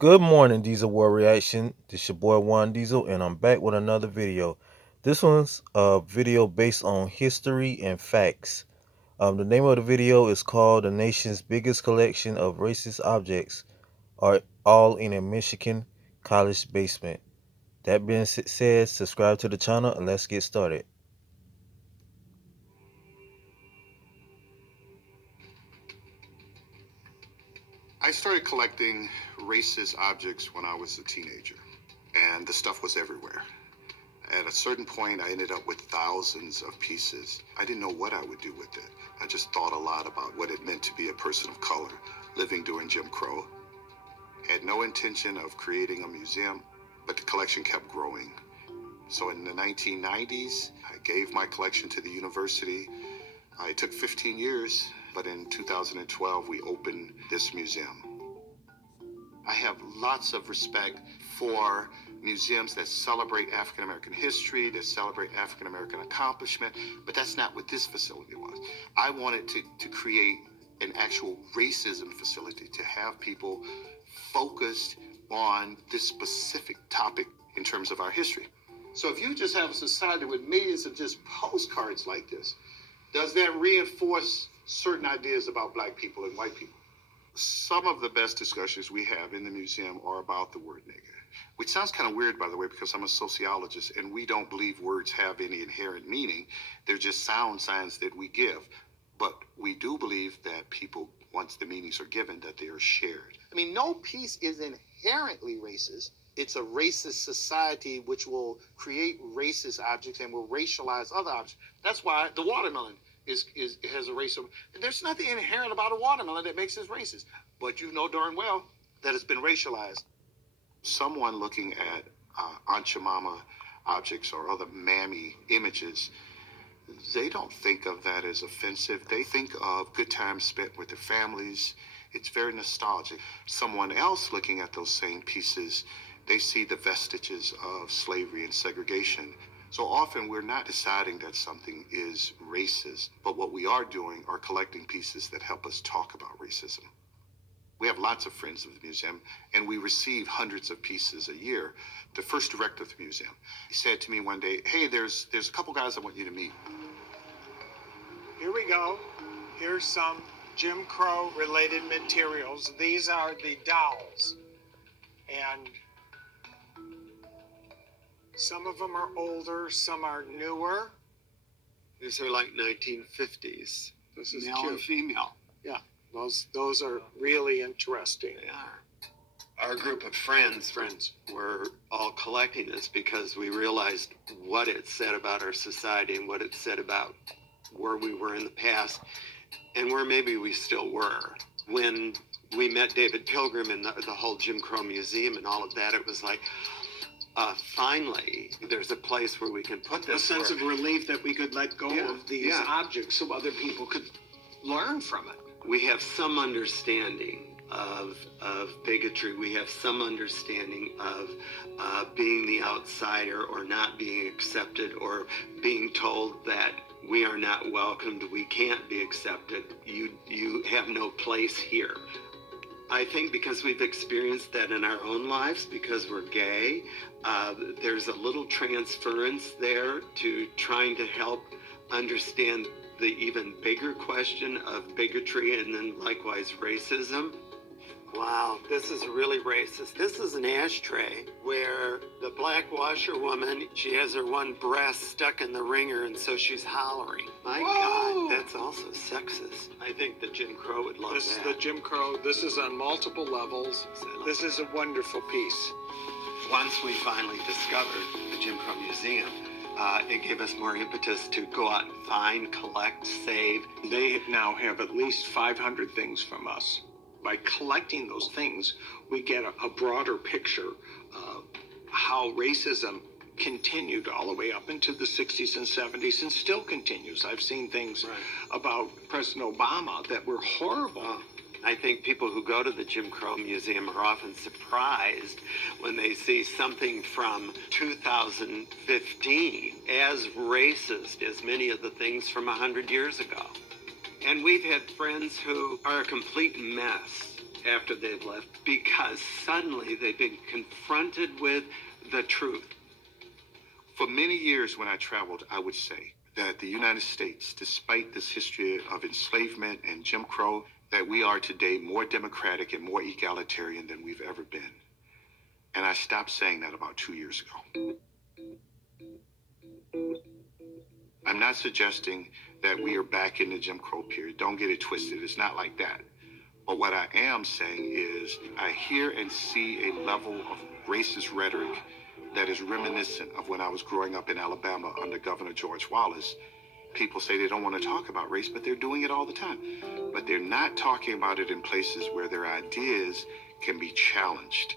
Good morning, Diesel War Reaction. This your boy Juan Diesel, and I'm back with another video. This one's a video based on history and facts. The name of the video is called "The Nation's Biggest Collection of Racist Objects Are All in a Michigan College Basement." That being said, subscribe to the channel and let's get started. I started collecting racist objects when I was a teenager, and the stuff was everywhere. At a certain point, I ended up with thousands of pieces. I didn't know what I would do with it. I just thought a lot about what it meant to be a person of color living during Jim Crow. Had no intention of creating a museum, but the collection kept growing. So in the 1990s, I gave my collection to the university. It took 15 years, but in 2012, we opened this museum. I have lots of respect for museums that celebrate African American history, that celebrate African American accomplishment, but that's not what this facility was. I wanted to create an actual racism facility, to have people focused on this specific topic in terms of our history. So if you just have a society with millions of just postcards like this, does that reinforce certain ideas about black people and white people? Some of the best discussions we have in the museum are about the word nigger, which sounds kind of weird, by the way, because I'm a sociologist and we don't believe words have any inherent meaning. They're just sound signs that we give. But we do believe that people, once the meanings are given, that they are shared. I mean, no piece is inherently racist. It's a racist society which will create racist objects and will racialize other objects. That's why the watermelon has a racial. There's nothing inherent about a watermelon that makes it racist, but you know darn well that it's been racialized. Someone looking at Aunt Jemima objects or other mammy images, they don't think of that as offensive. They think of good times spent with their families. It's very nostalgic. Someone else looking at those same pieces, they see the vestiges of slavery and segregation. So often we're not deciding that something is racist, but what we are doing are collecting pieces that help us talk about racism. We have lots of friends of the museum, and we receive hundreds of pieces a year. The first director of the museum, he said to me one day, "Hey, there's a couple guys I want you to meet." Here we go. Here's some Jim Crow related materials. These are the dolls. And some of them are older, some are newer. These are like 1950s. This is male cute. and female. Yeah, those are really interesting. They are. Our group of friends were all collecting this because we realized what it said about our society and what it said about where we were in the past and where maybe we still were. When we met David Pilgrim and the whole Jim Crow Museum and all of that, it was like, finally, there's a place where we can put this. A sense of relief that we could let go of these objects so other people could learn from it. We have some understanding of bigotry. We have some understanding of being the outsider or not being accepted or being told that we are not welcomed, we can't be accepted, you have no place here. I think because we've experienced that in our own lives, because we're gay, there's a little transference there to trying to help understand the even bigger question of bigotry and then likewise racism. Wow, this is really racist. This is an ashtray where the black washerwoman, she has her one breast stuck in the wringer and so she's hollering. My Whoa. God, that's also sexist. I think that Jim Crow would love This that. is the Jim Crow. This is on multiple levels. This is a wonderful piece. Once we finally discovered the Jim Crow Museum, it gave us more impetus to go out and find, collect, save. They now have at least 500 things from us. By collecting those things, we get a broader picture of how racism continued all the way up into the 60s and 70s and still continues. I've seen things about President Obama that were horrible. I think people who go to the Jim Crow Museum are often surprised when they see something from 2015 as racist as many of the things from 100 years ago. And we've had friends who are a complete mess after they've left because suddenly they've been confronted with the truth. For many years when I traveled, I would say that the United States, despite this history of enslavement and Jim Crow, that we are today more democratic and more egalitarian than we've ever been. And I stopped saying that about 2 years ago. I'm not suggesting that we are back in the Jim Crow period. Don't get it twisted. It's not like that. But what I am saying is I hear and see a level of racist rhetoric that is reminiscent of when I was growing up in Alabama under Governor George Wallace. People say they don't want to talk about race, but they're doing it all the time. But they're not talking about it in places where their ideas can be challenged.